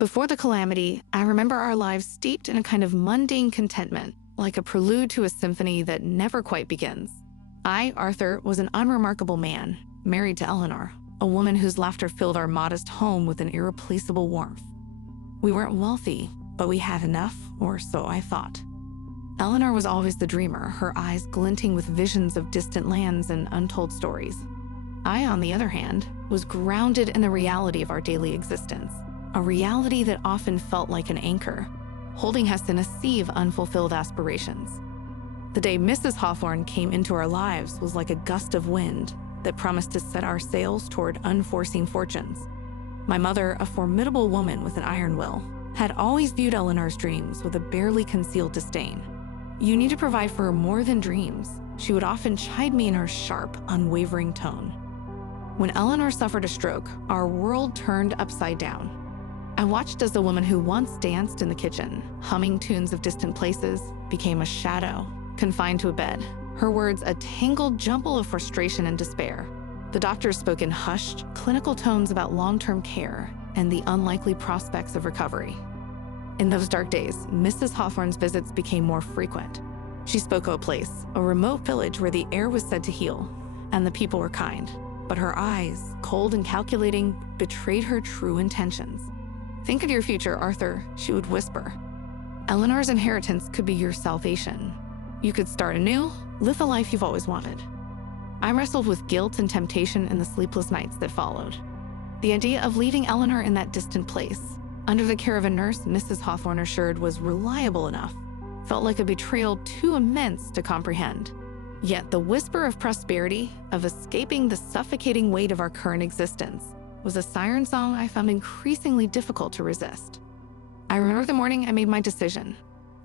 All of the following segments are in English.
Before the calamity, I remember our lives steeped in a kind of mundane contentment, like a prelude to a symphony that never quite begins. I, Arthur, was an unremarkable man, married to Eleanor, a woman whose laughter filled our modest home with an irreplaceable warmth. We weren't wealthy, but we had enough, or so I thought. Eleanor was always the dreamer, her eyes glinting with visions of distant lands and untold stories. I, on the other hand, was grounded in the reality of our daily existence, a reality that often felt like an anchor, holding us in a sea of unfulfilled aspirations. The day Mrs. Hawthorne came into our lives was like a gust of wind that promised to set our sails toward unforeseen fortunes. My mother, a formidable woman with an iron will, had always viewed Eleanor's dreams with a barely concealed disdain. "You need to provide for her more than dreams," she would often chide me in her sharp, unwavering tone. When Eleanor suffered a stroke, our world turned upside down. I watched as the woman who once danced in the kitchen, humming tunes of distant places, became a shadow, confined to a bed, her words a tangled jumble of frustration and despair. The doctors spoke in hushed, clinical tones about long-term care and the unlikely prospects of recovery. In those dark days, Mrs. Hawthorne's visits became more frequent. She spoke of a place, a remote village where the air was said to heal, and the people were kind. But her eyes, cold and calculating, betrayed her true intentions. "Think of your future, Arthur," she would whisper. "Eleanor's inheritance could be your salvation. You could start anew, live the life you've always wanted." I wrestled with guilt and temptation in the sleepless nights that followed. The idea of leaving Eleanor in that distant place, under the care of a nurse Mrs. Hawthorne assured was reliable enough, felt like a betrayal too immense to comprehend. Yet the whisper of prosperity, of escaping the suffocating weight of our current existence, was a siren song I found increasingly difficult to resist. I remember the morning I made my decision.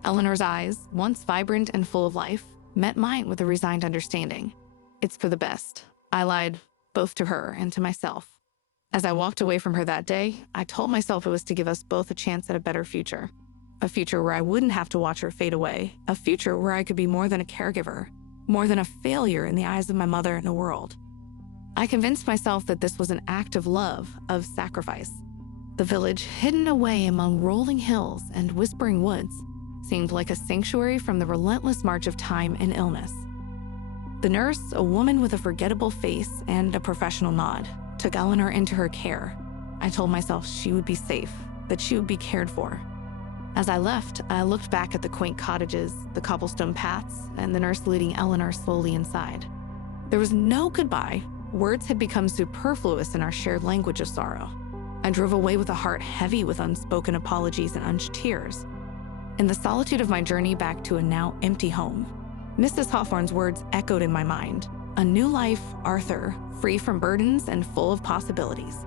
Eleanor's eyes, once vibrant and full of life, met mine with a resigned understanding. "It's for the best," I lied, both to her and to myself. As I walked away from her that day, I told myself it was to give us both a chance at a better future. A future where I wouldn't have to watch her fade away. A future where I could be more than a caregiver, more than a failure in the eyes of my mother and the world. I convinced myself that this was an act of love, of sacrifice. The village, hidden away among rolling hills and whispering woods, seemed like a sanctuary from the relentless march of time and illness. The nurse, a woman with a forgettable face and a professional nod, took Eleanor into her care. I told myself she would be safe, that she would be cared for. As I left, I looked back at the quaint cottages, the cobblestone paths, and the nurse leading Eleanor slowly inside. There was no goodbye. Words had become superfluous in our shared language of sorrow. I drove away with a heart heavy with unspoken apologies and unshed tears. In the solitude of my journey back to a now empty home, Mrs. Hawthorne's words echoed in my mind. A new life, Arthur, free from burdens and full of possibilities.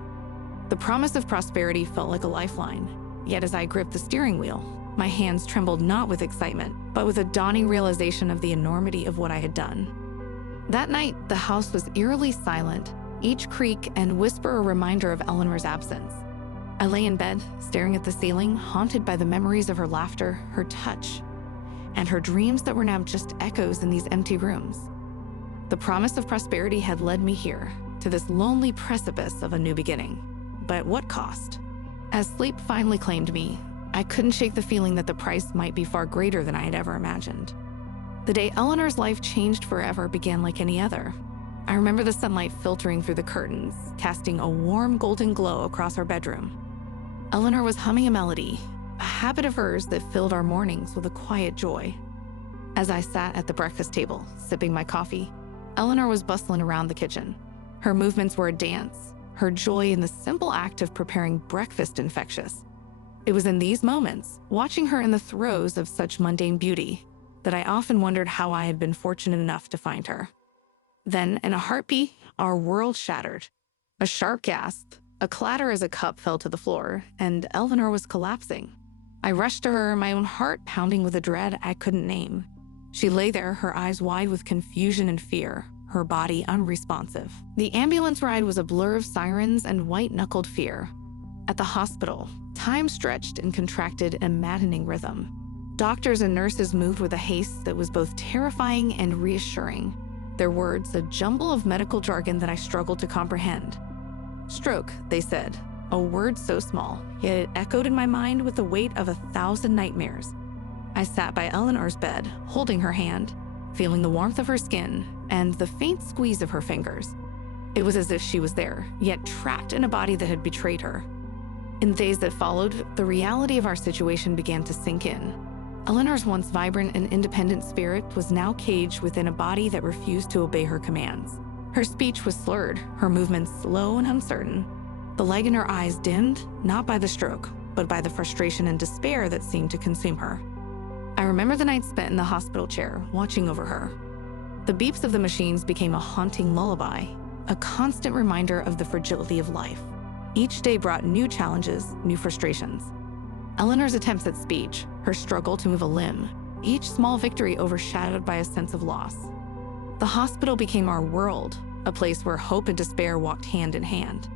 The promise of prosperity felt like a lifeline. Yet as I gripped the steering wheel, my hands trembled not with excitement, but with a dawning realization of the enormity of what I had done. That night, the house was eerily silent, each creak and whisper a reminder of Eleanor's absence. I lay in bed, staring at the ceiling, haunted by the memories of her laughter, her touch, and her dreams that were now just echoes in these empty rooms. The promise of prosperity had led me here, to this lonely precipice of a new beginning. But at what cost? As sleep finally claimed me, I couldn't shake the feeling that the price might be far greater than I had ever imagined. The day Eleanor's life changed forever began like any other. I remember the sunlight filtering through the curtains, casting a warm golden glow across our bedroom. Eleanor was humming a melody, a habit of hers that filled our mornings with a quiet joy. As I sat at the breakfast table, sipping my coffee, Eleanor was bustling around the kitchen. Her movements were a dance, her joy in the simple act of preparing breakfast infectious. It was in these moments, watching her in the throes of such mundane beauty, that I often wondered how I had been fortunate enough to find her. Then, in a heartbeat, our world shattered. A sharp gasp, a clatter as a cup fell to the floor, and Eleanor was collapsing. I rushed to her, my own heart pounding with a dread I couldn't name. She lay there, her eyes wide with confusion and fear, her body unresponsive. The ambulance ride was a blur of sirens and white-knuckled fear. At the hospital, time stretched and contracted in a maddening rhythm. Doctors and nurses moved with a haste that was both terrifying and reassuring. Their words, a jumble of medical jargon that I struggled to comprehend. "Stroke," they said. a word so small, yet it echoed in my mind with the weight of 1,000 nightmares. I sat by Eleanor's bed, holding her hand, feeling the warmth of her skin and the faint squeeze of her fingers. It was as if she was there, yet trapped in a body that had betrayed her. In the days that followed, the reality of our situation began to sink in. Eleanor's once vibrant and independent spirit was now caged within a body that refused to obey her commands. Her speech was slurred, her movements slow and uncertain. The light in her eyes dimmed, not by the stroke, but by the frustration and despair that seemed to consume her. I remember the night spent in the hospital chair, watching over her. The beeps of the machines became a haunting lullaby, a constant reminder of the fragility of life. Each day brought new challenges, new frustrations. Eleanor's attempts at speech, her struggle to move a limb, each small victory overshadowed by a sense of loss. The hospital became our world, a place where hope and despair walked hand in hand.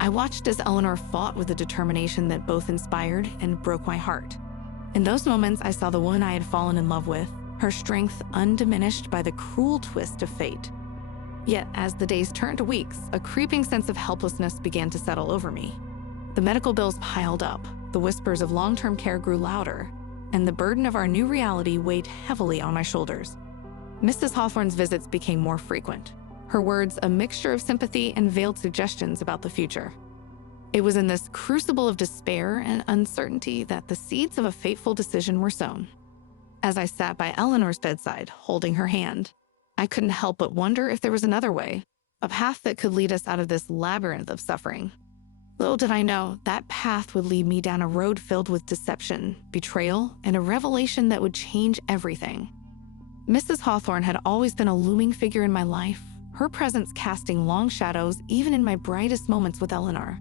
I watched as Elanor fought with a determination that both inspired and broke my heart. In those moments, I saw the woman I had fallen in love with, her strength undiminished by the cruel twist of fate. Yet, as the days turned to weeks, a creeping sense of helplessness began to settle over me. The medical bills piled up, the whispers of long-term care grew louder, and the burden of our new reality weighed heavily on my shoulders. Mrs. Hawthorne's visits became more frequent, her words a mixture of sympathy and veiled suggestions about the future. It was in this crucible of despair and uncertainty that the seeds of a fateful decision were sown. As I sat by Eleanor's bedside, holding her hand, I couldn't help but wonder if there was another way, a path that could lead us out of this labyrinth of suffering. Little did I know that path would lead me down a road filled with deception, betrayal, and a revelation that would change everything. Mrs. Hawthorne had always been a looming figure in my life, her presence casting long shadows even in my brightest moments with Elanor.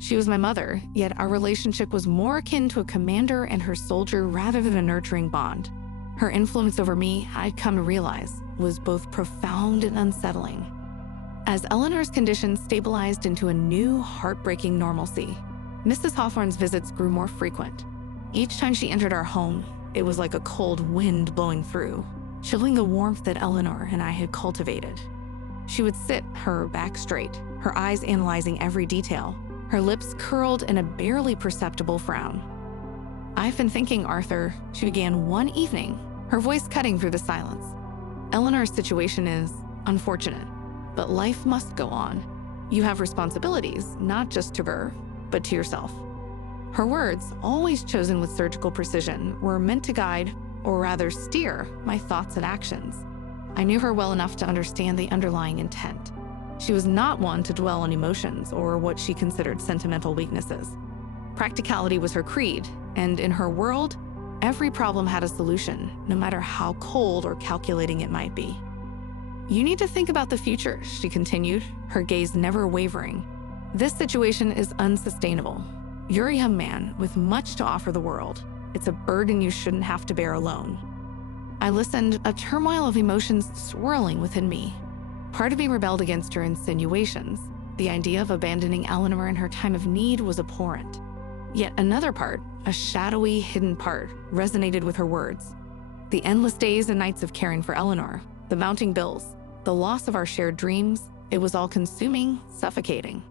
She was my mother, yet our relationship was more akin to a commander and her soldier rather than a nurturing bond. Her influence over me, I'd come to realize, was both profound and unsettling. As Eleanor's condition stabilized into a new, heartbreaking normalcy, Mrs. Hawthorne's visits grew more frequent. Each time she entered our home, it was like a cold wind blowing through, chilling the warmth that Elanor and I had cultivated. She would sit, her back straight, her eyes analyzing every detail, her lips curled in a barely perceptible frown. "I've been thinking, Arthur," she began one evening, her voice cutting through the silence. "Eleanor's situation is unfortunate, but life must go on. You have responsibilities, not just to her, but to yourself." Her words, always chosen with surgical precision, were meant to guide, or rather steer, my thoughts and actions. I knew her well enough to understand the underlying intent. She was not one to dwell on emotions or what she considered sentimental weaknesses. Practicality was her creed, and in her world, every problem had a solution, no matter how cold or calculating it might be. "You need to think about the future," she continued, her gaze never wavering. "This situation is unsustainable. You're a young man with much to offer the world. It's a burden you shouldn't have to bear alone." I listened, a turmoil of emotions swirling within me. Part of me rebelled against her insinuations. The idea of abandoning Elanor in her time of need was abhorrent. Yet another part, a shadowy, hidden part, resonated with her words. The endless days and nights of caring for Elanor, the mounting bills, the loss of our shared dreams, it was all consuming, suffocating.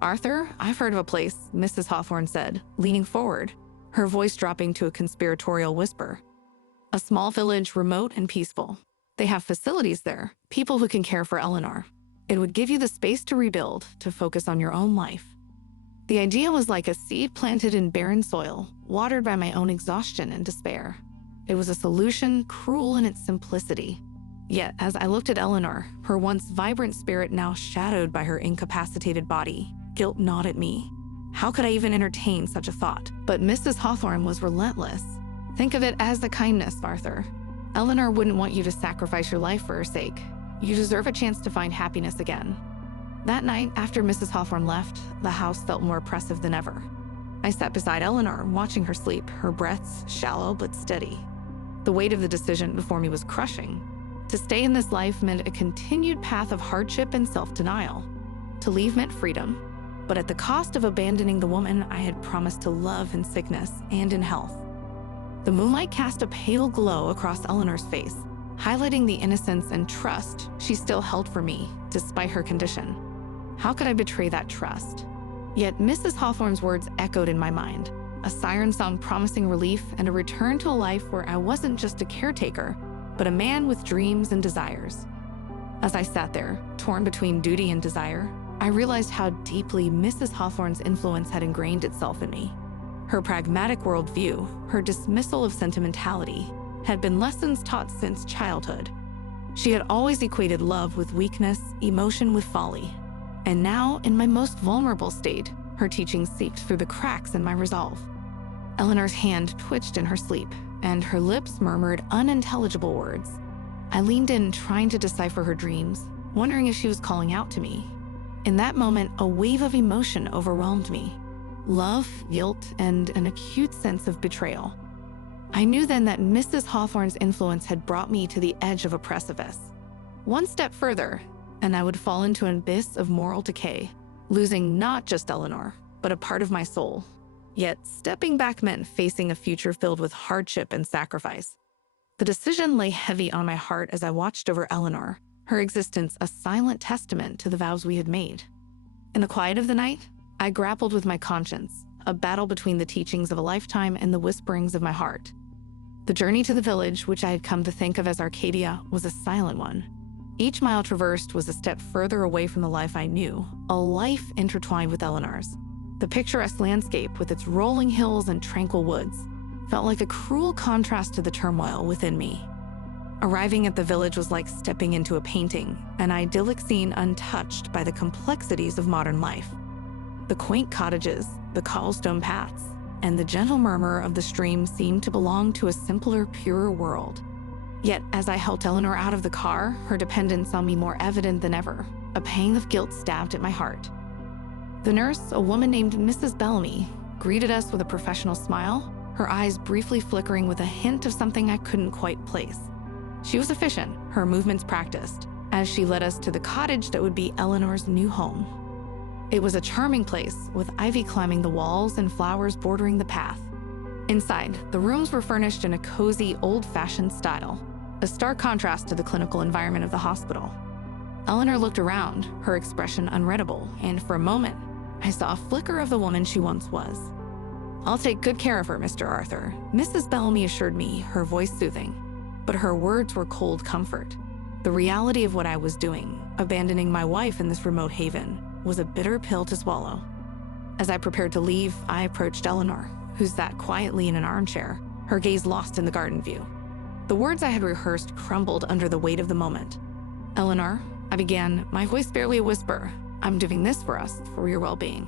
"Arthur, I've heard of a place," Mrs. Hawthorne said, leaning forward, her voice dropping to a conspiratorial whisper. "A small village, remote and peaceful. They have facilities there, people who can care for Elanor. It would give you the space to rebuild, to focus on your own life." The idea was like a seed planted in barren soil, watered by my own exhaustion and despair. It was a solution cruel in its simplicity. Yet, as I looked at Elanor, her once vibrant spirit now shadowed by her incapacitated body, guilt gnawed at me. How could I even entertain such a thought? But Mrs. Hawthorne was relentless. "Think of it as a kindness, Arthur. Elanor wouldn't want you to sacrifice your life for her sake. You deserve a chance to find happiness again." That night, after Mrs. Hawthorne left, the house felt more oppressive than ever. I sat beside Elanor, watching her sleep, her breaths shallow but steady. The weight of the decision before me was crushing. To stay in this life meant a continued path of hardship and self-denial. To leave meant freedom, but at the cost of abandoning the woman I had promised to love in sickness and in health. The moonlight cast a pale glow across Eleanor's face, highlighting the innocence and trust she still held for me, despite her condition. How could I betray that trust? Yet Mrs. Hawthorne's words echoed in my mind, a siren song promising relief and a return to a life where I wasn't just a caretaker, but a man with dreams and desires. As I sat there, torn between duty and desire, I realized how deeply Mrs. Hawthorne's influence had ingrained itself in me. Her pragmatic worldview, her dismissal of sentimentality, had been lessons taught since childhood. She had always equated love with weakness, emotion with folly. And now, in my most vulnerable state, her teachings seeped through the cracks in my resolve. Eleanor's hand twitched in her sleep, and her lips murmured unintelligible words. I leaned in, trying to decipher her dreams, wondering if she was calling out to me. In that moment, a wave of emotion overwhelmed me. Love, guilt, and an acute sense of betrayal. I knew then that Mrs. Hawthorne's influence had brought me to the edge of a precipice. One step further, and I would fall into an abyss of moral decay, losing not just Elanor, but a part of my soul. Yet, stepping back meant facing a future filled with hardship and sacrifice. The decision lay heavy on my heart as I watched over Elanor, her existence a silent testament to the vows we had made. In the quiet of the night, I grappled with my conscience, a battle between the teachings of a lifetime and the whisperings of my heart. The journey to the village, which I had come to think of as Arcadia, was a silent one. Each mile traversed was a step further away from the life I knew, a life intertwined with Eleanor's. The picturesque landscape, with its rolling hills and tranquil woods, felt like a cruel contrast to the turmoil within me. Arriving at the village was like stepping into a painting, an idyllic scene untouched by the complexities of modern life. The quaint cottages, the cobblestone paths, and the gentle murmur of the stream seemed to belong to a simpler, purer world. Yet, as I helped Elanor out of the car, her dependence on me more evident than ever, a pang of guilt stabbed at my heart. The nurse, a woman named Mrs. Bellamy, greeted us with a professional smile, her eyes briefly flickering with a hint of something I couldn't quite place. She was efficient, her movements practiced, as she led us to the cottage that would be Eleanor's new home. It was a charming place, with ivy climbing the walls and flowers bordering the path. Inside, the rooms were furnished in a cozy, old-fashioned style, a stark contrast to the clinical environment of the hospital. Eleanor looked around, her expression unreadable, and for a moment, I saw a flicker of the woman she once was. "I'll take good care of her, Mr. Arthur," Mrs. Bellamy assured me, her voice soothing. But her words were cold comfort. The reality of what I was doing, abandoning my wife in this remote haven, was a bitter pill to swallow. As I prepared to leave, I approached Eleanor, who sat quietly in an armchair, her gaze lost in the garden view. The words I had rehearsed crumbled under the weight of the moment. "Eleanor," I began, my voice barely a whisper, "I'm doing this for us, for your well-being."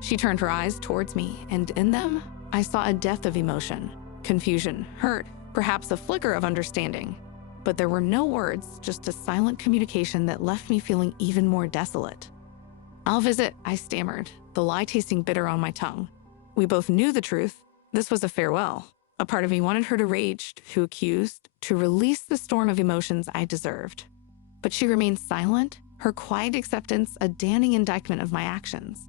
She turned her eyes towards me, and in them, I saw a depth of emotion, confusion, hurt, perhaps a flicker of understanding. But there were no words, just a silent communication that left me feeling even more desolate. "I'll visit," I stammered, the lie tasting bitter on my tongue. We both knew the truth. This was a farewell. A part of me wanted her to rage, to accuse, to release the storm of emotions I deserved. But she remained silent, her quiet acceptance a damning indictment of my actions.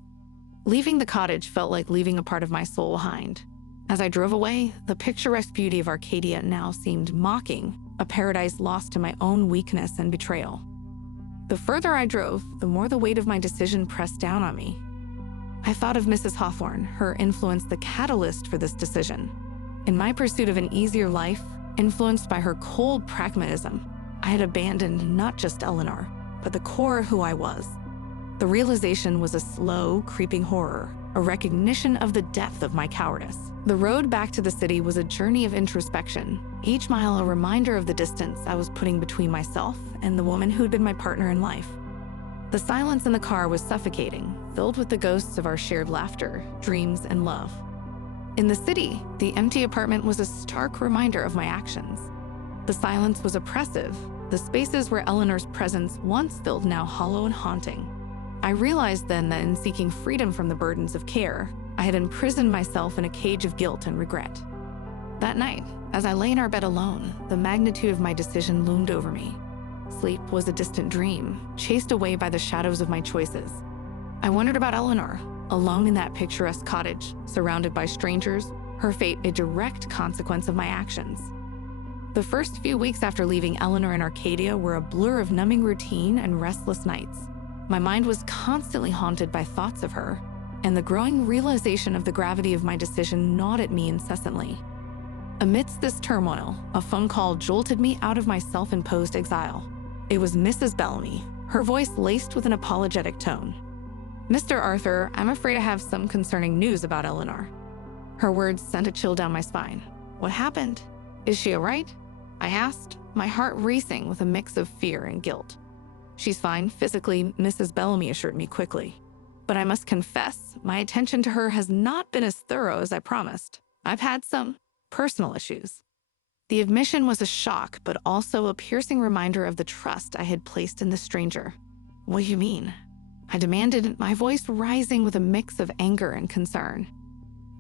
Leaving the cottage felt like leaving a part of my soul behind. As I drove away, the picturesque beauty of Arcadia now seemed mocking, a paradise lost to my own weakness and betrayal. The further I drove, the more the weight of my decision pressed down on me. I thought of Mrs. Hawthorne, her influence the catalyst for this decision. In my pursuit of an easier life, influenced by her cold pragmatism, I had abandoned not just Eleanor, but the core of who I was. The realization was a slow, creeping horror, a recognition of the depth of my cowardice. The road back to the city was a journey of introspection, each mile a reminder of the distance I was putting between myself and the woman who'd been my partner in life. The silence in the car was suffocating, filled with the ghosts of our shared laughter, dreams, and love. In the city, the empty apartment was a stark reminder of my actions. The silence was oppressive, the spaces where Eleanor's presence once filled now hollow and haunting. I realized then that in seeking freedom from the burdens of care, I had imprisoned myself in a cage of guilt and regret. That night, as I lay in our bed alone, the magnitude of my decision loomed over me. Sleep was a distant dream, chased away by the shadows of my choices. I wondered about Eleanor, alone in that picturesque cottage, surrounded by strangers, her fate a direct consequence of my actions. The first few weeks after leaving Eleanor in Arcadia were a blur of numbing routine and restless nights. My mind was constantly haunted by thoughts of her, and the growing realization of the gravity of my decision gnawed at me incessantly. Amidst this turmoil, a phone call jolted me out of my self-imposed exile. It was Mrs. Bellamy, her voice laced with an apologetic tone. "Mr. Arthur, I'm afraid I have some concerning news about Eleanor." Her words sent a chill down my spine. "What happened? Is she all right?" I asked, my heart racing with a mix of fear and guilt. "She's fine physically," Mrs. Bellamy assured me quickly. But I must confess, my attention to her has not been as thorough as I promised. I've had some personal issues. The admission was a shock, but also a piercing reminder of the trust I had placed in the stranger. "What do you mean?" I demanded, my voice rising with a mix of anger and concern.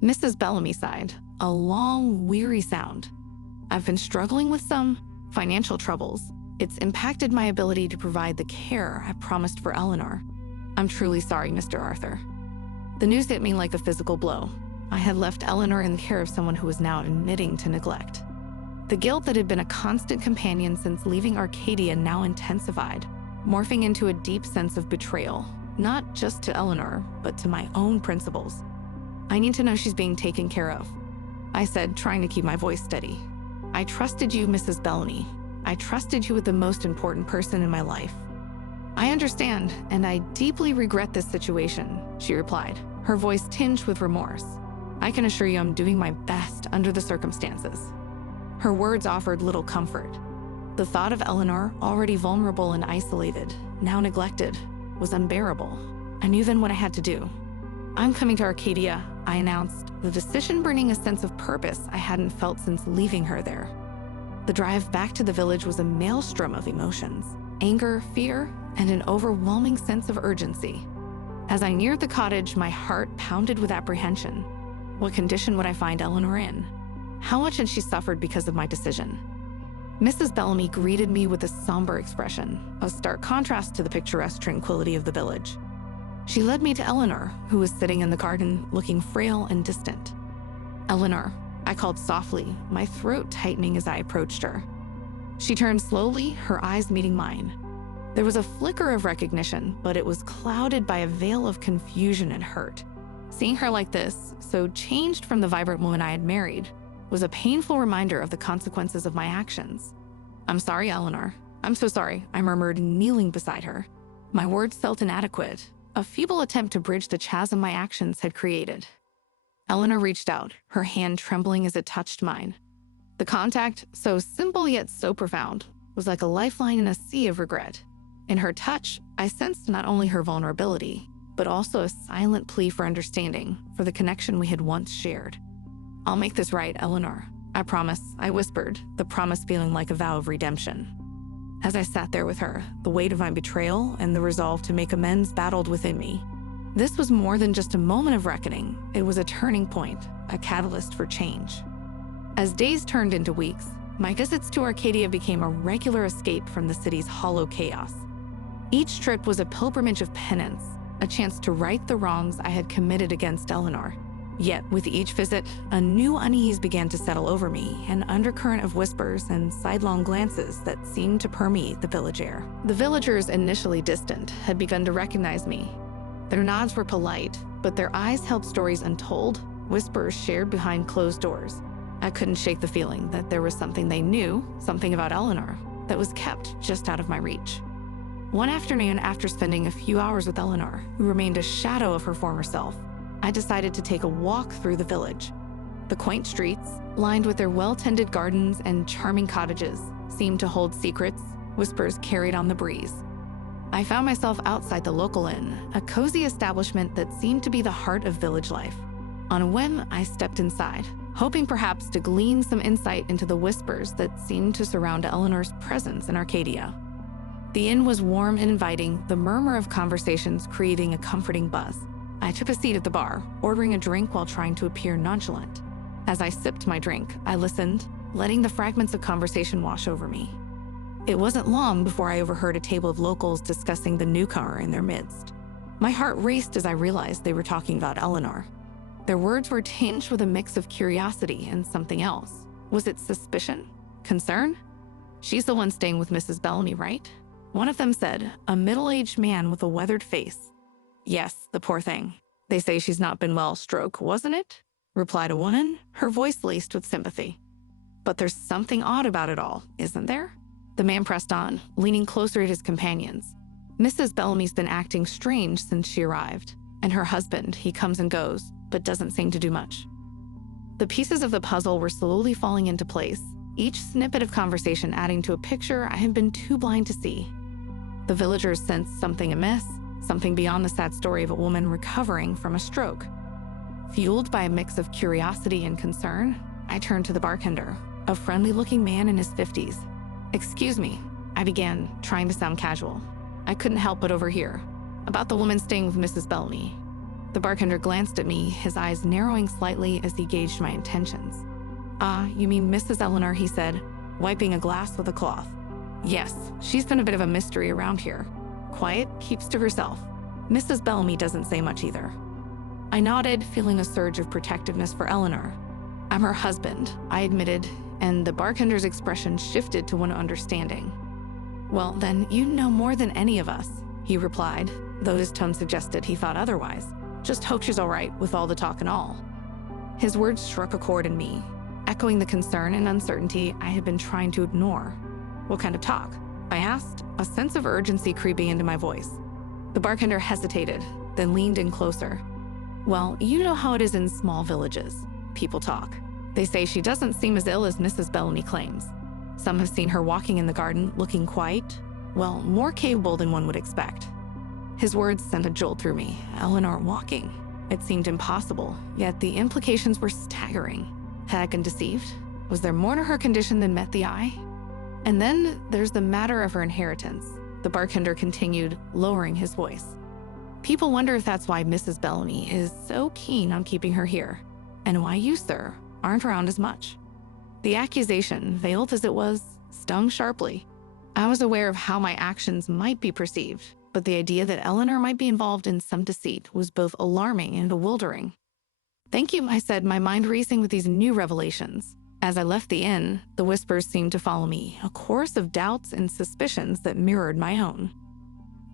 Mrs. Bellamy sighed, a long, weary sound. "I've been struggling with some financial troubles. It's impacted my ability to provide the care I promised for Eleanor. I'm truly sorry, Mr. Arthur." The news hit me like a physical blow. I had left Eleanor in the care of someone who was now admitting to neglect. The guilt that had been a constant companion since leaving Arcadia now intensified, morphing into a deep sense of betrayal, not just to Eleanor, but to my own principles. "I need to know she's being taken care of," I said, trying to keep my voice steady. "I trusted you, Mrs. Bellamy. I trusted you with the most important person in my life." "I understand, and I deeply regret this situation," she replied, her voice tinged with remorse. "I can assure you I'm doing my best under the circumstances." Her words offered little comfort. The thought of Eleanor, already vulnerable and isolated, now neglected, was unbearable. I knew then what I had to do. "I'm coming to Arcadia," I announced, the decision bringing a sense of purpose I hadn't felt since leaving her there. The drive back to the village was a maelstrom of emotions: anger, fear, and an overwhelming sense of urgency. As I neared the cottage, my heart pounded with apprehension. What condition would I find Eleanor in? How much had she suffered because of my decision? Mrs. Bellamy greeted me with a somber expression, a stark contrast to the picturesque tranquility of the village. She led me to Eleanor, who was sitting in the garden, looking frail and distant. "Eleanor," I called softly, my throat tightening as I approached her. She turned slowly, her eyes meeting mine. There was a flicker of recognition, but it was clouded by a veil of confusion and hurt. Seeing her like this, so changed from the vibrant woman I had married, was a painful reminder of the consequences of my actions. "I'm sorry, Eleanor. I'm so sorry," I murmured, kneeling beside her. My words felt inadequate, a feeble attempt to bridge the chasm my actions had created. Eleanor reached out, her hand trembling as it touched mine. The contact, so simple yet so profound, was like a lifeline in a sea of regret. In her touch, I sensed not only her vulnerability, but also a silent plea for understanding, for the connection we had once shared. "I'll make this right, Eleanor. I promise," I whispered, the promise feeling like a vow of redemption. As I sat there with her, the weight of my betrayal and the resolve to make amends battled within me. This was more than just a moment of reckoning. It was a turning point, a catalyst for change. As days turned into weeks, my visits to Arcadia became a regular escape from the city's hollow chaos. Each trip was a pilgrimage of penance, a chance to right the wrongs I had committed against Eleanor. Yet, with each visit, a new unease began to settle over me, an undercurrent of whispers and sidelong glances that seemed to permeate the village air. The villagers, initially distant, had begun to recognize me. Their nods were polite, but their eyes held stories untold, whispers shared behind closed doors. I couldn't shake the feeling that there was something they knew, something about Eleanor, that was kept just out of my reach. One afternoon, after spending a few hours with Eleanor, who remained a shadow of her former self, I decided to take a walk through the village. The quaint streets, lined with their well-tended gardens and charming cottages, seemed to hold secrets, whispers carried on the breeze. I found myself outside the local inn, a cozy establishment that seemed to be the heart of village life. On a whim, I stepped inside, hoping perhaps to glean some insight into the whispers that seemed to surround Eleanor's presence in Arcadia. The inn was warm and inviting, the murmur of conversations creating a comforting buzz. I took a seat at the bar, ordering a drink while trying to appear nonchalant. As I sipped my drink, I listened, letting the fragments of conversation wash over me. It wasn't long before I overheard a table of locals discussing the newcomer in their midst. My heart raced as I realized they were talking about Eleanor. Their words were tinged with a mix of curiosity and something else. Was it suspicion? Concern? "She's the one staying with Mrs. Bellamy, right?" one of them said, a middle-aged man with a weathered face. "Yes, the poor thing. They say she's not been well. Stroke, wasn't it? Replied a woman, her voice laced with sympathy. But there's something odd about it all, isn't there? The man pressed on, leaning closer at his companions. Mrs. Bellamy's been acting strange since she arrived, and her husband, he comes and goes, but doesn't seem to do much. The pieces of the puzzle were slowly falling into place, each snippet of conversation adding to a picture I had been too blind to see. The villagers sensed something amiss, something beyond the sad story of a woman recovering from a stroke. Fueled by a mix of curiosity and concern, I turned to the bartender, a friendly-looking man in his 50s. "Excuse me," I began, trying to sound casual. I couldn't help but overhear. "About the woman staying with Mrs. Bellamy." The bartender glanced at me, his eyes narrowing slightly as he gauged my intentions. "Ah, you mean Mrs. Eleanor," he said, wiping a glass with a cloth. "Yes, she's been a bit of a mystery around here. Quiet, keeps to herself. Mrs. Bellamy doesn't say much either." I nodded, feeling a surge of protectiveness for Eleanor. "I'm her husband," I admitted, and the bartender's expression shifted to one of understanding. "Well, then you know more than any of us," he replied, though his tone suggested he thought otherwise. "Just hope she's all right with all the talk and all." His words struck a chord in me, echoing the concern and uncertainty I had been trying to ignore. "What kind of talk?" I asked, a sense of urgency creeping into my voice. The bartender hesitated, then leaned in closer. "Well, you know how it is in small villages. People talk. They say she doesn't seem as ill as Mrs. Bellamy claims. Some have seen her walking in the garden, looking quite, well, more capable than one would expect." His words sent a jolt through me. Eleanor walking. It seemed impossible, yet the implications were staggering. Had I been deceived? Was there more to her condition than met the eye? "And then there's the matter of her inheritance," the bartender continued, lowering his voice. "People wonder if that's why Mrs. Bellamy is so keen on keeping her here, and why you, sir, aren't around as much." The accusation, veiled as it was, stung sharply. I was aware of how my actions might be perceived, but the idea that Eleanor might be involved in some deceit was both alarming and bewildering. "Thank you," I said, my mind racing with these new revelations. As I left the inn, the whispers seemed to follow me, a chorus of doubts and suspicions that mirrored my own.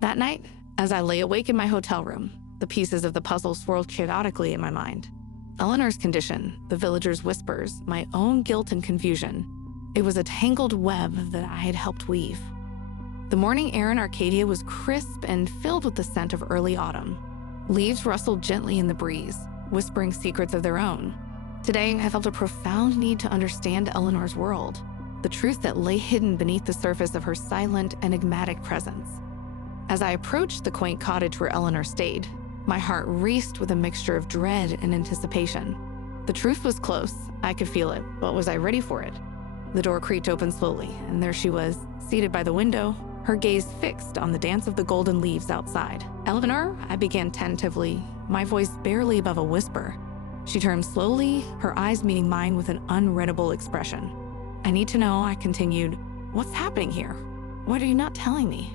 That night, as I lay awake in my hotel room, the pieces of the puzzle swirled chaotically in my mind. Eleanor's condition, the villagers' whispers, my own guilt and confusion. It was a tangled web that I had helped weave. The morning air in Arcadia was crisp and filled with the scent of early autumn. Leaves rustled gently in the breeze, whispering secrets of their own. Today, I felt a profound need to understand Eleanor's world, the truth that lay hidden beneath the surface of her silent, enigmatic presence. As I approached the quaint cottage where Eleanor stayed, my heart raced with a mixture of dread and anticipation. The truth was close, I could feel it, but was I ready for it? The door creaked open slowly, and there she was, seated by the window, her gaze fixed on the dance of the golden leaves outside. "Eleanor," I began tentatively, my voice barely above a whisper. She turned slowly, her eyes meeting mine with an unreadable expression. "I need to know," I continued. "What's happening here? What are you not telling me?"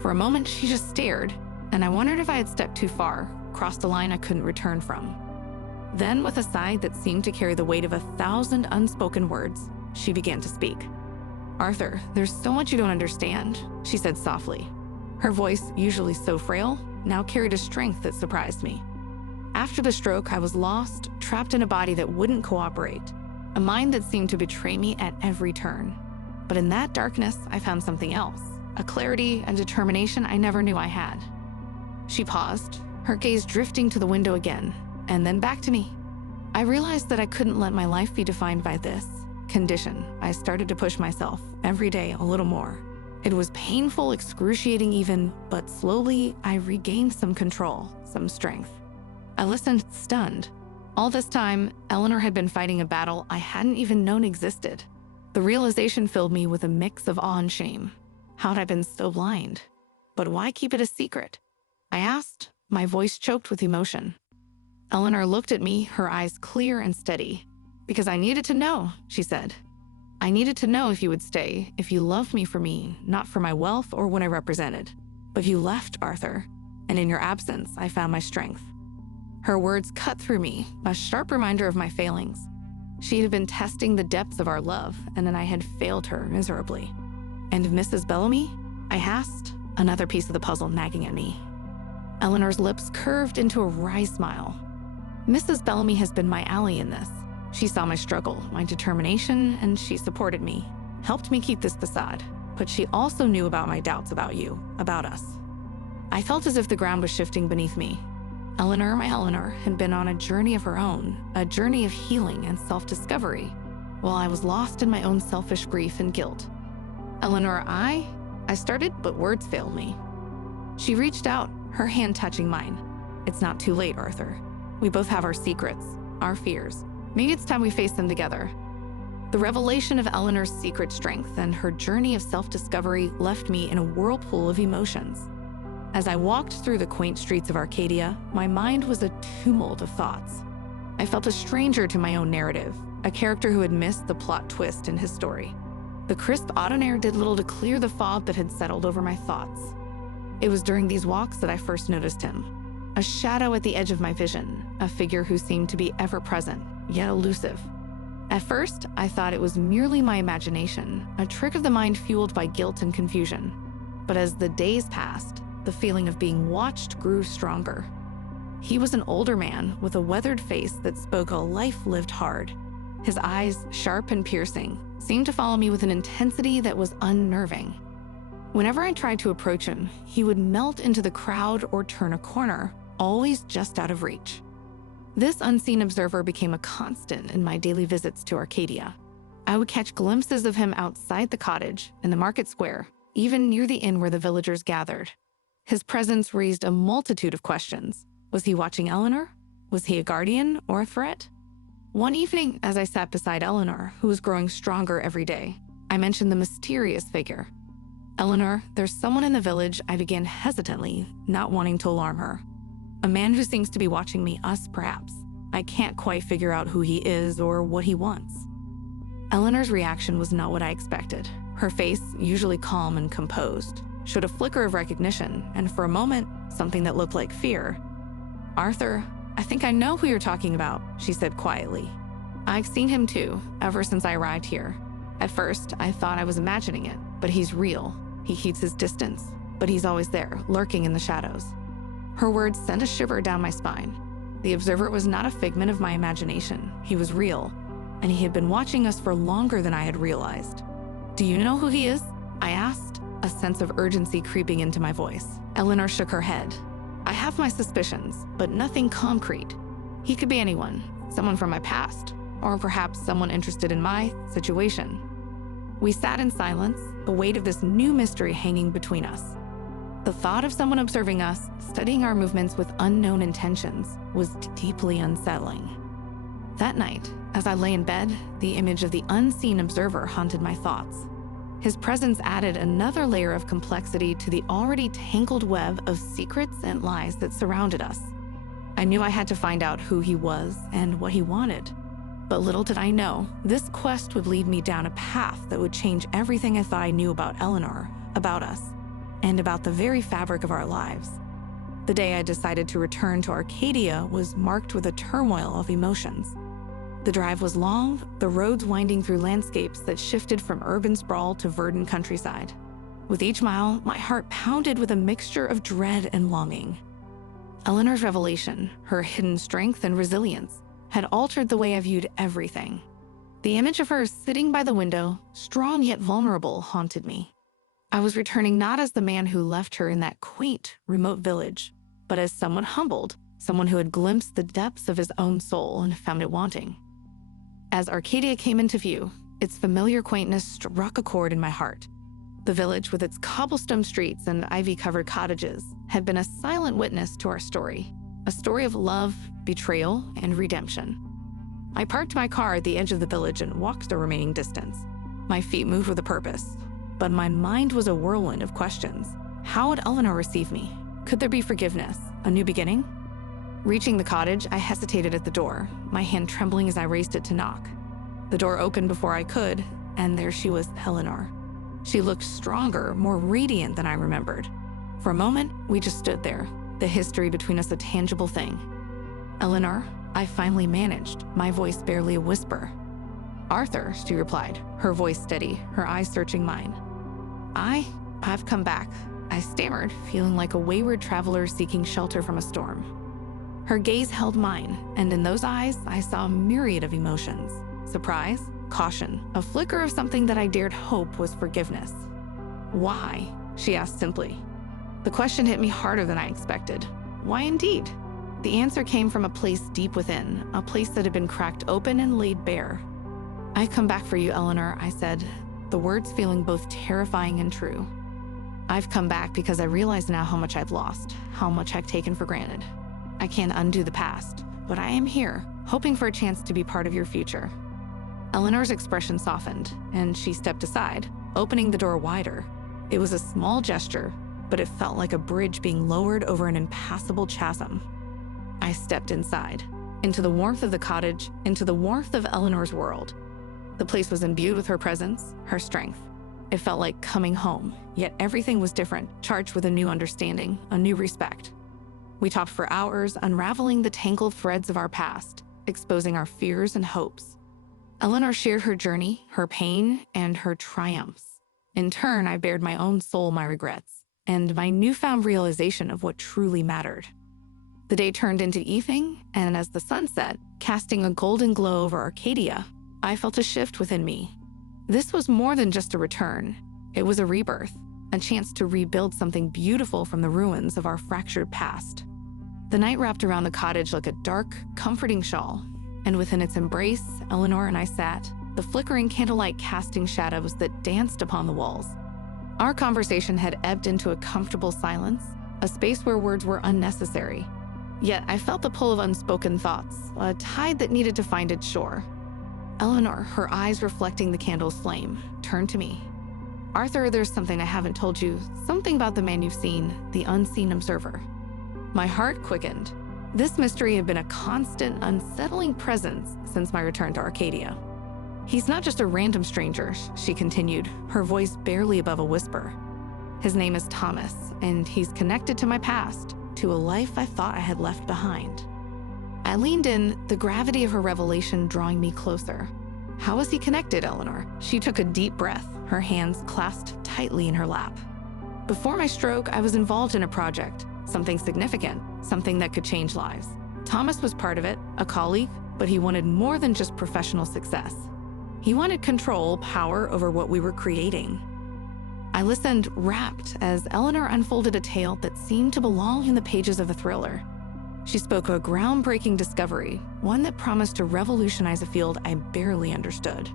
For a moment, she just stared, and I wondered if I had stepped too far, crossed a line I couldn't return from. Then, with a sigh that seemed to carry the weight of 1,000 unspoken words, she began to speak. "Arthur, there's so much you don't understand," she said softly. Her voice, usually so frail, now carried a strength that surprised me. "After the stroke, I was lost, trapped in a body that wouldn't cooperate, a mind that seemed to betray me at every turn. But in that darkness, I found something else, a clarity and determination I never knew I had." She paused, her gaze drifting to the window again, and then back to me. I realized that I couldn't let my life be defined by this condition. I started to push myself, every day a little more. It was painful, excruciating even, but slowly I regained some control, some strength. I listened, stunned. All this time, Eleanor had been fighting a battle I hadn't even known existed. The realization filled me with a mix of awe and shame. How'd I been so blind? But why keep it a secret? I asked, my voice choked with emotion. Eleanor looked at me, her eyes clear and steady. "Because I needed to know," she said. "I needed to know if you would stay, if you loved me for me, not for my wealth or what I represented. But you left, Arthur, and in your absence, I found my strength." Her words cut through me, a sharp reminder of my failings. She had been testing the depths of our love, and then I had failed her miserably. "And Mrs. Bellamy?" I asked, another piece of the puzzle nagging at me. Eleanor's lips curved into a wry smile. Mrs. Bellamy has been my ally in this. She saw my struggle, my determination, and she supported me, helped me keep this facade. But she also knew about my doubts about you, about us. I felt as if the ground was shifting beneath me. Eleanor, my Eleanor, had been on a journey of her own, a journey of healing and self-discovery, while I was lost in my own selfish grief and guilt. Eleanor, I started, but words failed me. She reached out, her hand touching mine. It's not too late, Arthur. We both have our secrets, our fears. Maybe it's time we face them together. The revelation of Eleanor's secret strength and her journey of self-discovery left me in a whirlpool of emotions. As I walked through the quaint streets of Arcadia, my mind was a tumult of thoughts. I felt a stranger to my own narrative, a character who had missed the plot twist in his story. The crisp autumn air did little to clear the fog that had settled over my thoughts. It was during these walks that I first noticed him. A shadow at the edge of my vision, a figure who seemed to be ever-present, yet elusive. At first, I thought it was merely my imagination, a trick of the mind fueled by guilt and confusion. But as the days passed, the feeling of being watched grew stronger. He was an older man with a weathered face that spoke a life lived hard. His eyes, sharp and piercing, seemed to follow me with an intensity that was unnerving. Whenever I tried to approach him, he would melt into the crowd or turn a corner, always just out of reach. This unseen observer became a constant in my daily visits to Arcadia. I would catch glimpses of him outside the cottage, in the market square, even near the inn where the villagers gathered. His presence raised a multitude of questions. Was he watching Eleanor? Was he a guardian or a threat? One evening, as I sat beside Eleanor, who was growing stronger every day, I mentioned the mysterious figure. Eleanor, there's someone in the village, I began hesitantly, not wanting to alarm her. A man who seems to be watching me, us perhaps. I can't quite figure out who he is or what he wants. Eleanor's reaction was not what I expected. Her face, usually calm and composed, showed a flicker of recognition, and for a moment, something that looked like fear. Arthur, I think I know who you're talking about, she said quietly. I've seen him too, ever since I arrived here. At first, I thought I was imagining it, but he's real. He keeps his distance, but he's always there, lurking in the shadows. Her words sent a shiver down my spine. The observer was not a figment of my imagination. He was real, and he had been watching us for longer than I had realized. Do you know who he is? I asked, a sense of urgency creeping into my voice. Eleanor shook her head. I have my suspicions, but nothing concrete. He could be anyone, someone from my past, or perhaps someone interested in my situation. We sat in silence, the weight of this new mystery hanging between us. The thought of someone observing us, studying our movements with unknown intentions, was deeply unsettling. That night, as I lay in bed, the image of the unseen observer haunted my thoughts. His presence added another layer of complexity to the already tangled web of secrets and lies that surrounded us. I knew I had to find out who he was and what he wanted. But little did I know, this quest would lead me down a path that would change everything I thought I knew about Eleanor, about us, and about the very fabric of our lives. The day I decided to return to Arcadia was marked with a turmoil of emotions. The drive was long, the roads winding through landscapes that shifted from urban sprawl to verdant countryside. With each mile, my heart pounded with a mixture of dread and longing. Eleanor's revelation, her hidden strength and resilience, had altered the way I viewed everything. The image of her sitting by the window, strong yet vulnerable, haunted me. I was returning not as the man who left her in that quaint, remote village, but as someone humbled, someone who had glimpsed the depths of his own soul and found it wanting. As Arcadia came into view, its familiar quaintness struck a chord in my heart. The village, with its cobblestone streets and ivy-covered cottages, had been a silent witness to our story, a story of love, betrayal, and redemption. I parked my car at the edge of the village and walked the remaining distance. My feet moved with a purpose, but my mind was a whirlwind of questions. How would Eleanor receive me? Could there be forgiveness, a new beginning? Reaching the cottage, I hesitated at the door, my hand trembling as I raised it to knock. The door opened before I could, and there she was, Eleanor. She looked stronger, more radiant than I remembered. For a moment, we just stood there, the history between us a tangible thing. Eleanor, I finally managed, my voice barely a whisper. Arthur, she replied, her voice steady, her eyes searching mine. I've come back. I stammered, feeling like a wayward traveler seeking shelter from a storm. Her gaze held mine, and in those eyes, I saw a myriad of emotions. Surprise, caution, a flicker of something that I dared hope was forgiveness. "Why?" she asked simply. The question hit me harder than I expected. Why indeed? The answer came from a place deep within, a place that had been cracked open and laid bare. "I come back for you, Eleanor," I said, the words feeling both terrifying and true. "I've come back because I realize now how much I've lost, how much I've taken for granted. I can't undo the past, but I am here, hoping for a chance to be part of your future." Eleanor's expression softened, and she stepped aside, opening the door wider. It was a small gesture, but it felt like a bridge being lowered over an impassable chasm. I stepped inside, into the warmth of the cottage, into the warmth of Eleanor's world. The place was imbued with her presence, her strength. It felt like coming home, yet everything was different, charged with a new understanding, a new respect. We talked for hours, unraveling the tangled threads of our past, exposing our fears and hopes. Eleanor shared her journey, her pain, and her triumphs. In turn, I bared my own soul my regrets, and my newfound realization of what truly mattered. The day turned into evening, and as the sun set, casting a golden glow over Arcadia, I felt a shift within me. This was more than just a return. It was a rebirth, a chance to rebuild something beautiful from the ruins of our fractured past. The night wrapped around the cottage like a dark, comforting shawl, and within its embrace, Eleanor and I sat, the flickering candlelight casting shadows that danced upon the walls. Our conversation had ebbed into a comfortable silence, a space where words were unnecessary. Yet I felt the pull of unspoken thoughts, a tide that needed to find its shore. Eleanor, her eyes reflecting the candle's flame, turned to me. "Arthur, there's something I haven't told you, something about the man you've seen, the unseen observer." My heart quickened. This mystery had been a constant, unsettling presence since my return to Arcadia. "He's not just a random stranger," she continued, her voice barely above a whisper. "His name is Thomas, and he's connected to my past, to a life I thought I had left behind." I leaned in, the gravity of her revelation drawing me closer. "How is he connected, Eleanor?" She took a deep breath, her hands clasped tightly in her lap. "Before my stroke, I was involved in a project, something significant, something that could change lives. Thomas was part of it, a colleague, but he wanted more than just professional success. He wanted control, power over what we were creating." I listened, rapt, as Eleanor unfolded a tale that seemed to belong in the pages of a thriller. She spoke of a groundbreaking discovery, one that promised to revolutionize a field I barely understood.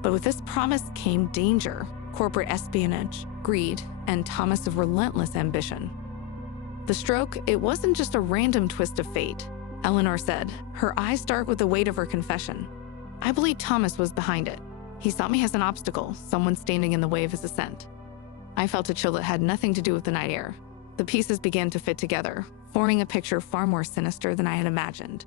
But with this promise came danger, corporate espionage, greed, and Thomas's relentless ambition. The stroke, it wasn't just a random twist of fate, Eleanor said, her eyes dark with the weight of her confession. "I believe Thomas was behind it. He saw me as an obstacle, someone standing in the way of his ascent." I felt a chill that had nothing to do with the night air. The pieces began to fit together, forming a picture far more sinister than I had imagined.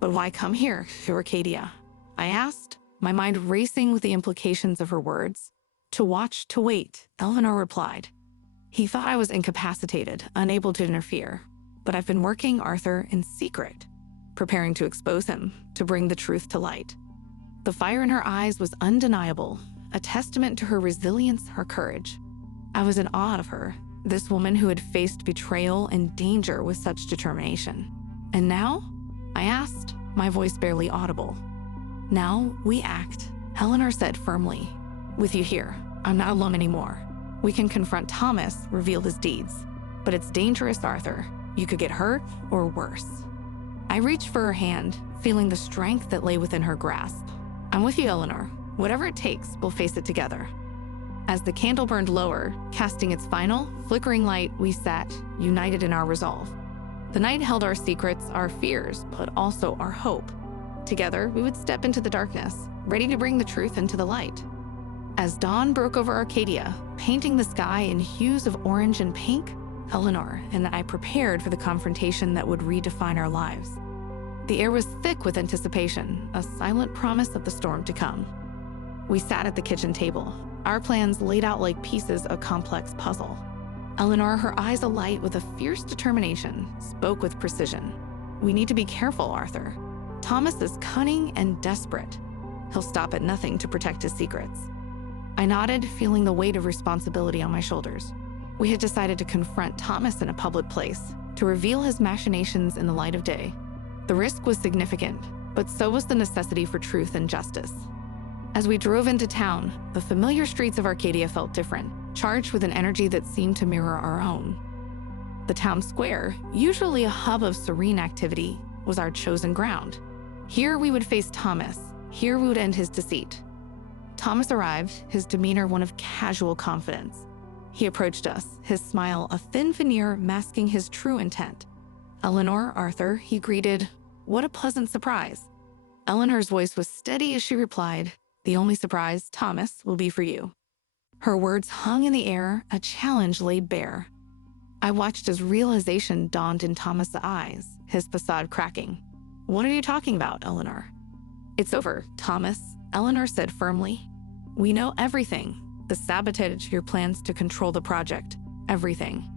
"But why come here, to Arcadia?" I asked, my mind racing with the implications of her words. "To watch, to wait," Eleanor replied. "He thought I was incapacitated, unable to interfere. But I've been working, Arthur, in secret, preparing to expose him, to bring the truth to light." The fire in her eyes was undeniable, a testament to her resilience, her courage. I was in awe of her, this woman who had faced betrayal and danger with such determination. "And now?" I asked, my voice barely audible. "Now we act," Eleanor said firmly. "With you here, I'm not alone anymore. We can confront Thomas, reveal his deeds. But it's dangerous, Arthur. You could get hurt or worse." I reached for her hand, feeling the strength that lay within her grasp. "I'm with you, Eleanor. Whatever it takes, we'll face it together." As the candle burned lower, casting its final, flickering light, we sat, united in our resolve. The night held our secrets, our fears, but also our hope. Together, we would step into the darkness, ready to bring the truth into the light. As dawn broke over Arcadia, painting the sky in hues of orange and pink, Eleanor and I prepared for the confrontation that would redefine our lives. The air was thick with anticipation, a silent promise of the storm to come. We sat at the kitchen table, our plans laid out like pieces of a complex puzzle. Eleanor, her eyes alight with a fierce determination, spoke with precision. "We need to be careful, Arthur. Thomas is cunning and desperate. He'll stop at nothing to protect his secrets." I nodded, feeling the weight of responsibility on my shoulders. We had decided to confront Thomas in a public place, to reveal his machinations in the light of day. The risk was significant, but so was the necessity for truth and justice. As we drove into town, the familiar streets of Arcadia felt different, charged with an energy that seemed to mirror our own. The town square, usually a hub of serene activity, was our chosen ground. Here we would face Thomas. Here we would end his deceit. Thomas arrived, his demeanor one of casual confidence. He approached us, his smile a thin veneer masking his true intent. "Eleanor, Arthur," he greeted. "What a pleasant surprise." Eleanor's voice was steady as she replied, "The only surprise, Thomas, will be for you." Her words hung in the air, a challenge laid bare. I watched as realization dawned in Thomas' eyes, his facade cracking. "What are you talking about, Eleanor?" "It's over, Thomas," Eleanor said firmly. "We know everything. The sabotage, your plans to control the project, everything."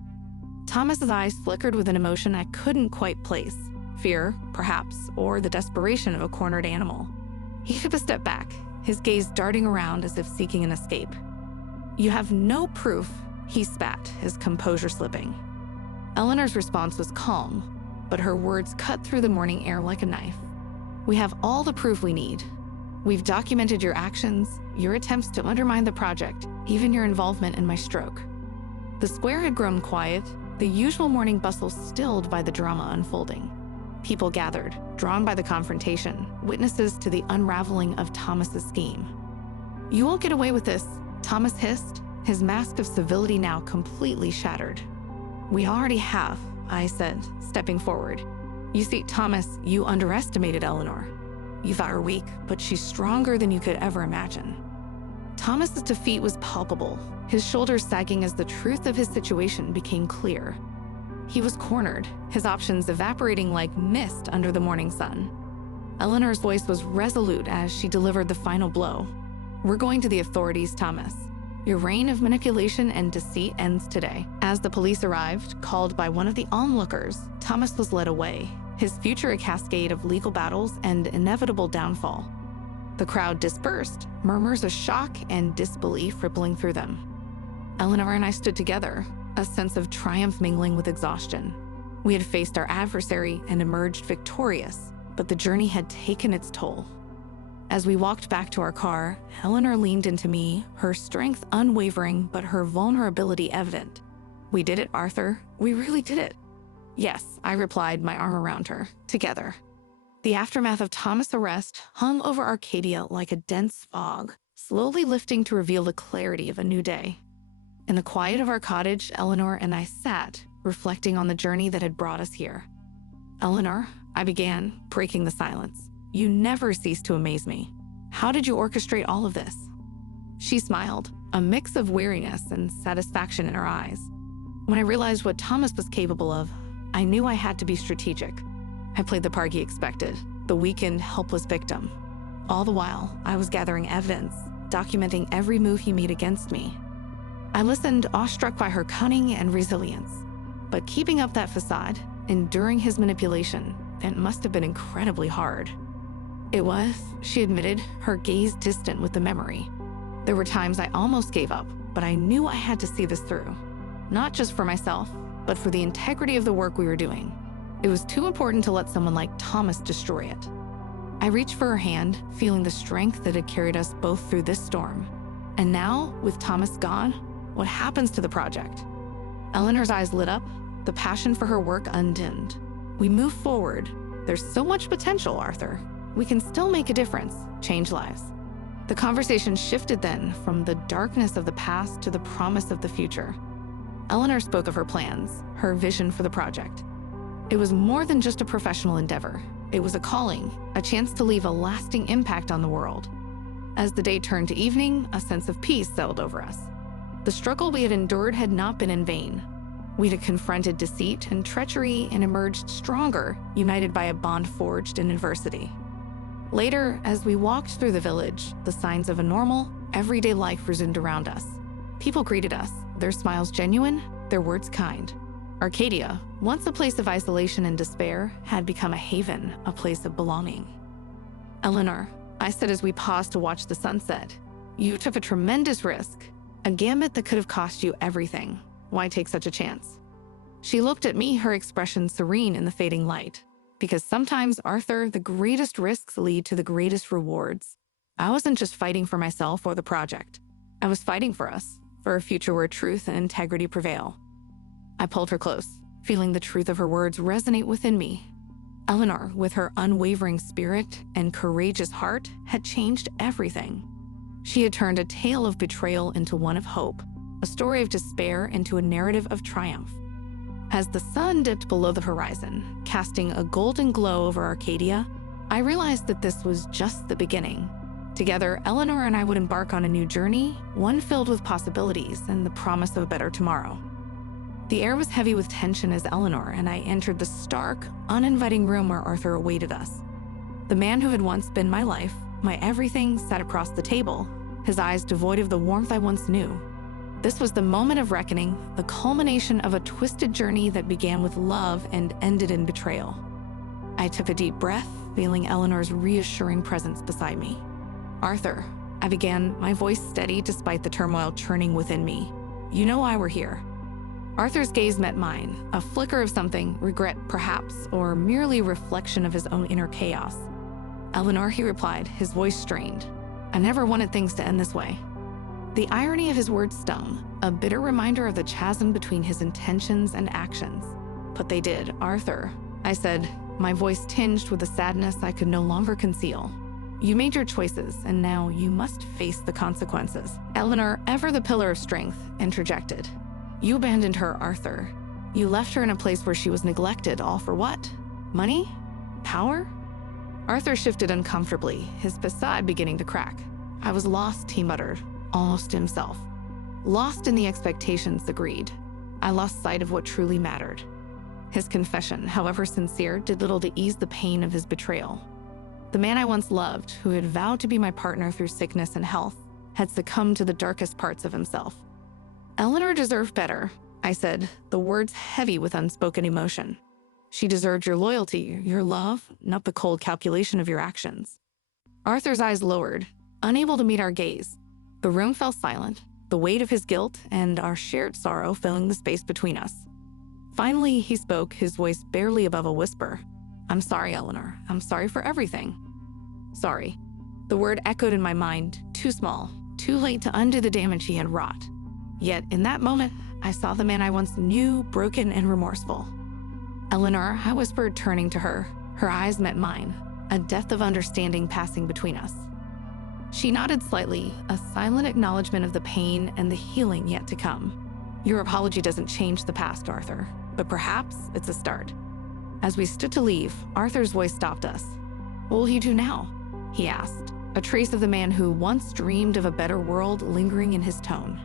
Thomas's eyes flickered with an emotion I couldn't quite place. Fear, perhaps, or the desperation of a cornered animal. He took a step back, his gaze darting around as if seeking an escape. "You have no proof," he spat, his composure slipping. Eleanor's response was calm, but her words cut through the morning air like a knife. "We have all the proof we need. We've documented your actions, your attempts to undermine the project, even your involvement in my stroke." The square had grown quiet, the usual morning bustle stilled by the drama unfolding. People gathered, drawn by the confrontation, witnesses to the unraveling of Thomas's scheme. "You won't get away with this," Thomas hissed, his mask of civility now completely shattered. "We already have," I said, stepping forward. "You see, Thomas, you underestimated Elanor. You thought her weak, but she's stronger than you could ever imagine." Thomas's defeat was palpable, his shoulders sagging as the truth of his situation became clear. He was cornered, his options evaporating like mist under the morning sun. Eleanor's voice was resolute as she delivered the final blow. "We're going to the authorities, Thomas. Your reign of manipulation and deceit ends today." As the police arrived, called by one of the onlookers, Thomas was led away, his future a cascade of legal battles and inevitable downfall. The crowd dispersed, murmurs of shock and disbelief rippling through them. Eleanor and I stood together, a sense of triumph mingling with exhaustion. We had faced our adversary and emerged victorious, but the journey had taken its toll. As we walked back to our car, Eleanor leaned into me, her strength unwavering but her vulnerability evident. "We did it, Arthur. We really did it." "Yes," I replied, my arm around her. "Together." The aftermath of Thomas' arrest hung over Arcadia like a dense fog, slowly lifting to reveal the clarity of a new day. In the quiet of our cottage, Eleanor and I sat, reflecting on the journey that had brought us here. "Eleanor," I began, breaking the silence, "you never cease to amaze me. How did you orchestrate all of this?" She smiled, a mix of weariness and satisfaction in her eyes. When I realized what Thomas was capable of, I knew I had to be strategic. I played the part he expected, the weakened, helpless victim. All the while, I was gathering evidence, documenting every move he made against me. I listened, awestruck by her cunning and resilience. But keeping up that facade, enduring his manipulation, it must have been incredibly hard. It was, she admitted, her gaze distant with the memory. There were times I almost gave up, but I knew I had to see this through. Not just for myself, but for the integrity of the work we were doing. It was too important to let someone like Thomas destroy it. I reached for her hand, feeling the strength that had carried us both through this storm. And now, with Thomas gone, what happens to the project? Eleanor's eyes lit up, the passion for her work undimmed. We move forward. There's so much potential, Arthur. We can still make a difference, change lives. The conversation shifted then from the darkness of the past to the promise of the future. Eleanor spoke of her plans, her vision for the project. It was more than just a professional endeavor. It was a calling, a chance to leave a lasting impact on the world. As the day turned to evening, a sense of peace settled over us. The struggle we had endured had not been in vain. We had confronted deceit and treachery and emerged stronger, united by a bond forged in adversity. Later, as we walked through the village, the signs of a normal, everyday life resumed around us. People greeted us, their smiles genuine, their words kind. Arcadia, once a place of isolation and despair, had become a haven, a place of belonging. "Eleanor," I said as we paused to watch the sunset, "you took a tremendous risk, a gamut that could have cost you everything. Why take such a chance? She looked at me, her expression serene in the fading light. Because sometimes, Arthur, the greatest risks lead to the greatest rewards. I wasn't just fighting for myself or the project. I was fighting for us, for a future where truth and integrity prevail. I pulled her close, feeling the truth of her words resonate within me. Eleanor, with her unwavering spirit and courageous heart, had changed everything. She had turned a tale of betrayal into one of hope, a story of despair into a narrative of triumph. As the sun dipped below the horizon, casting a golden glow over Arcadia, I realized that this was just the beginning. Together, Eleanor and I would embark on a new journey, one filled with possibilities and the promise of a better tomorrow. The air was heavy with tension as Eleanor and I entered the stark, uninviting room where Arthur awaited us. The man who had once been my life, my everything, sat across the table, his eyes devoid of the warmth I once knew. This was the moment of reckoning, the culmination of a twisted journey that began with love and ended in betrayal. I took a deep breath, feeling Eleanor's reassuring presence beside me. "Arthur," I began, my voice steady despite the turmoil churning within me. "You know why we're here." Arthur's gaze met mine, a flicker of something, regret perhaps, or merely reflection of his own inner chaos. "Eleanor," he replied, his voice strained. "I never wanted things to end this way." The irony of his words stung, a bitter reminder of the chasm between his intentions and actions. "But they did, Arthur," I said, my voice tinged with a sadness I could no longer conceal. "You made your choices, and now you must face the consequences." Eleanor, ever the pillar of strength, interjected. "You abandoned her, Arthur. You left her in a place where she was neglected, all for what? Money? Power?" Arthur shifted uncomfortably, his facade beginning to crack. "I was lost," he muttered, almost to himself. "Lost in the expectations, the greed. I lost sight of what truly mattered." His confession, however sincere, did little to ease the pain of his betrayal. The man I once loved, who had vowed to be my partner through sickness and health, had succumbed to the darkest parts of himself. "Eleanor deserved better," I said, the words heavy with unspoken emotion. "She deserved your loyalty, your love, not the cold calculation of your actions." Arthur's eyes lowered, unable to meet our gaze. The room fell silent, the weight of his guilt and our shared sorrow filling the space between us. Finally, he spoke, his voice barely above a whisper. "I'm sorry, Eleanor. I'm sorry for everything." Sorry. The word echoed in my mind, too small, too late to undo the damage he had wrought. Yet, in that moment, I saw the man I once knew, broken and remorseful. "Eleanor," I whispered, turning to her. Her eyes met mine, a depth of understanding passing between us. She nodded slightly, a silent acknowledgement of the pain and the healing yet to come. "Your apology doesn't change the past, Arthur, but perhaps it's a start." As we stood to leave, Arthur's voice stopped us. "What will you do now?" he asked, a trace of the man who once dreamed of a better world lingering in his tone.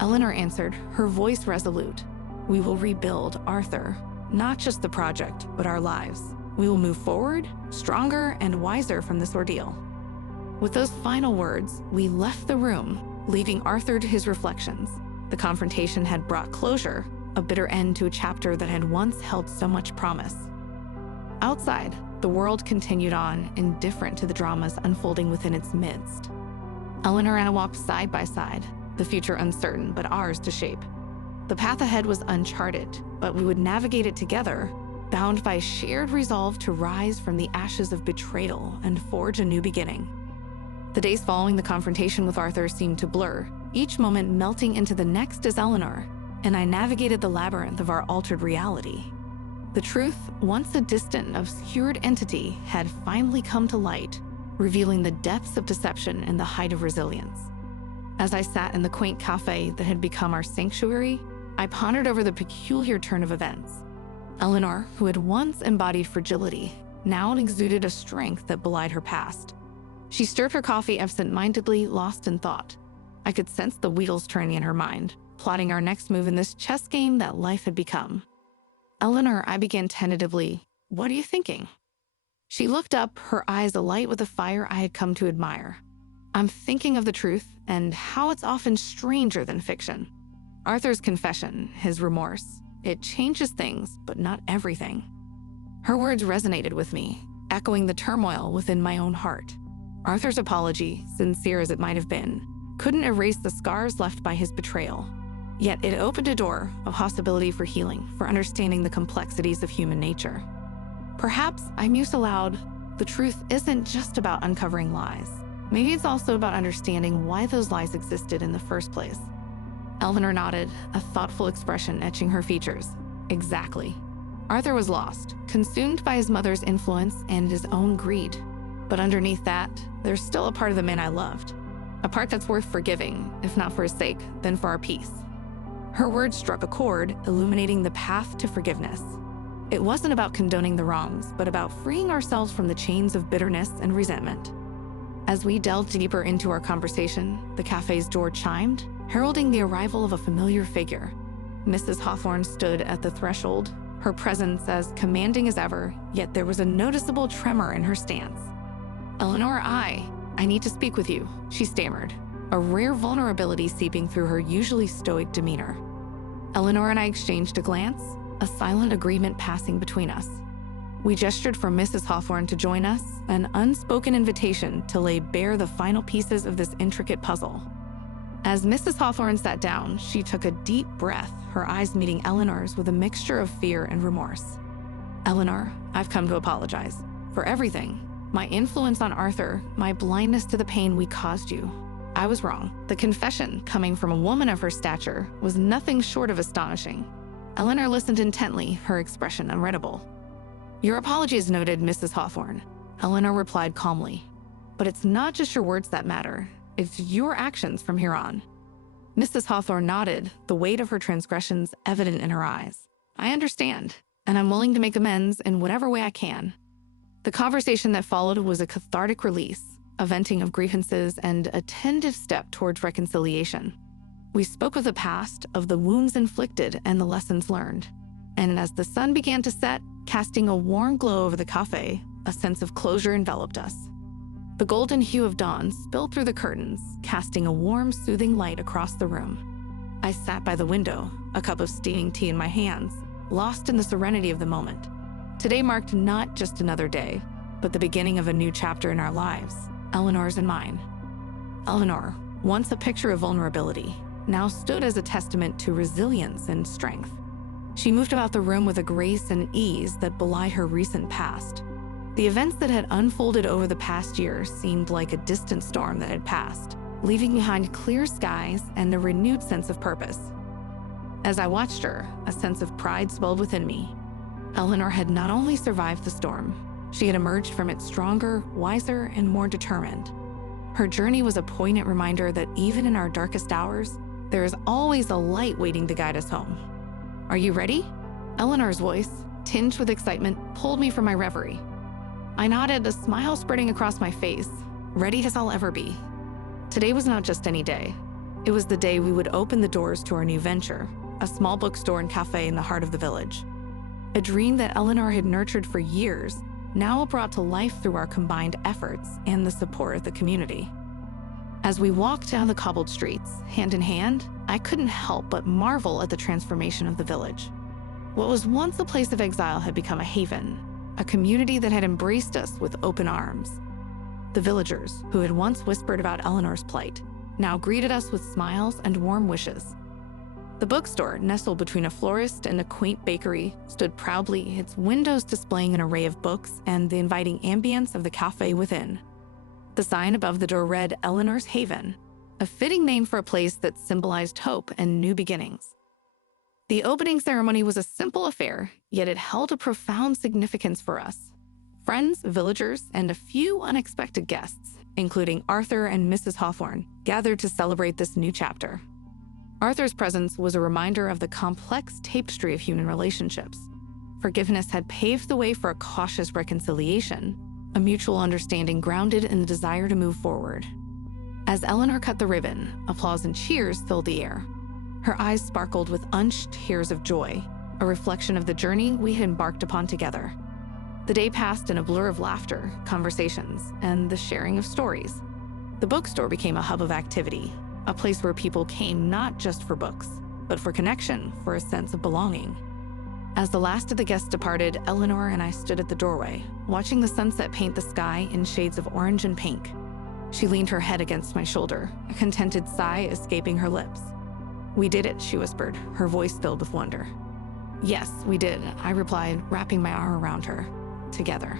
Eleanor answered, her voice resolute. "We will rebuild, Arthur, not just the project, but our lives. We will move forward, stronger and wiser from this ordeal." With those final words, we left the room, leaving Arthur to his reflections. The confrontation had brought closure, a bitter end to a chapter that had once held so much promise. Outside, the world continued on, indifferent to the dramas unfolding within its midst. Eleanor and I walked side by side, the future uncertain, but ours to shape. The path ahead was uncharted, but we would navigate it together, bound by shared resolve to rise from the ashes of betrayal and forge a new beginning. The days following the confrontation with Arthur seemed to blur, each moment melting into the next as Eleanor, and I navigated the labyrinth of our altered reality. The truth, once a distant, obscured entity, had finally come to light, revealing the depths of deception and the height of resilience. As I sat in the quaint cafe that had become our sanctuary, I pondered over the peculiar turn of events. Eleanor, who had once embodied fragility, now exuded a strength that belied her past. She stirred her coffee absent-mindedly, lost in thought. I could sense the wheels turning in her mind, plotting our next move in this chess game that life had become. "Eleanor," I began tentatively, "what are you thinking?" She looked up, her eyes alight with a fire I had come to admire. "I'm thinking of the truth and how it's often stranger than fiction. Arthur's confession, his remorse, it changes things, but not everything." Her words resonated with me, echoing the turmoil within my own heart. Arthur's apology, sincere as it might have been, couldn't erase the scars left by his betrayal. Yet it opened a door of possibility for healing, for understanding the complexities of human nature. Perhaps I mused aloud, the truth isn't just about uncovering lies. Maybe it's also about understanding why those lies existed in the first place. Eleanor nodded, a thoughtful expression etching her features. Exactly. Arthur was lost, consumed by his mother's influence and his own greed. But underneath that, there's still a part of the man I loved. A part that's worth forgiving, if not for his sake, then for our peace. Her words struck a chord, illuminating the path to forgiveness. It wasn't about condoning the wrongs, but about freeing ourselves from the chains of bitterness and resentment. As we delved deeper into our conversation, the cafe's door chimed, heralding the arrival of a familiar figure. Mrs. Hawthorne stood at the threshold, her presence as commanding as ever, yet there was a noticeable tremor in her stance. "Eleanor, I need to speak with you," she stammered, a rare vulnerability seeping through her usually stoic demeanor. Eleanor and I exchanged a glance, a silent agreement passing between us. We gestured for Mrs. Hawthorne to join us, an unspoken invitation to lay bare the final pieces of this intricate puzzle. As Mrs. Hawthorne sat down, she took a deep breath, her eyes meeting Eleanor's with a mixture of fear and remorse. "Eleanor, I've come to apologize for everything. My influence on Arthur, my blindness to the pain we caused you. I was wrong." The confession, coming from a woman of her stature, was nothing short of astonishing. Eleanor listened intently, her expression unreadable. "Your apology is noted, Mrs. Hawthorne," Eleanor replied calmly. "But it's not just your words that matter. It's your actions from here on." Mrs. Hawthorne nodded, the weight of her transgressions evident in her eyes. "I understand, and I'm willing to make amends in whatever way I can." The conversation that followed was a cathartic release, a venting of grievances, and a tentative step towards reconciliation. We spoke of the past, of the wounds inflicted and the lessons learned. And as the sun began to set, casting a warm glow over the cafe, a sense of closure enveloped us. The golden hue of dawn spilled through the curtains, casting a warm, soothing light across the room. I sat by the window, a cup of steaming tea in my hands, lost in the serenity of the moment. Today marked not just another day, but the beginning of a new chapter in our lives, Eleanor's and mine. Eleanor, once a picture of vulnerability, now stood as a testament to resilience and strength. She moved about the room with a grace and ease that belied her recent past. The events that had unfolded over the past year seemed like a distant storm that had passed, leaving behind clear skies and a renewed sense of purpose. As I watched her, a sense of pride swelled within me. Eleanor had not only survived the storm, she had emerged from it stronger, wiser, and more determined. Her journey was a poignant reminder that even in our darkest hours, there is always a light waiting to guide us home. "Are you ready?" Eleanor's voice, tinged with excitement, pulled me from my reverie. I nodded, a smile spreading across my face, ready as I'll ever be. Today was not just any day. It was the day we would open the doors to our new venture, a small bookstore and cafe in the heart of the village. A dream that Eleanor had nurtured for years, now brought to life through our combined efforts and the support of the community. As we walked down the cobbled streets, hand in hand, I couldn't help but marvel at the transformation of the village. What was once a place of exile had become a haven, a community that had embraced us with open arms. The villagers, who had once whispered about Eleanor's plight, now greeted us with smiles and warm wishes. The bookstore, nestled between a florist and a quaint bakery, stood proudly, its windows displaying an array of books and the inviting ambience of the cafe within. The sign above the door read Eleanor's Haven, a fitting name for a place that symbolized hope and new beginnings. The opening ceremony was a simple affair, yet it held a profound significance for us. Friends, villagers, and a few unexpected guests, including Arthur and Mrs. Hawthorne, gathered to celebrate this new chapter. Arthur's presence was a reminder of the complex tapestry of human relationships. Forgiveness had paved the way for a cautious reconciliation, a mutual understanding grounded in the desire to move forward. As Eleanor cut the ribbon, applause and cheers filled the air. Her eyes sparkled with unshed tears of joy, a reflection of the journey we had embarked upon together. The day passed in a blur of laughter, conversations, and the sharing of stories. The bookstore became a hub of activity, a place where people came not just for books, but for connection, for a sense of belonging. As the last of the guests departed, Eleanor and I stood at the doorway, watching the sunset paint the sky in shades of orange and pink. She leaned her head against my shoulder, a contented sigh escaping her lips. "We did it," she whispered, her voice filled with wonder. "Yes, we did," I replied, wrapping my arm around her. "Together."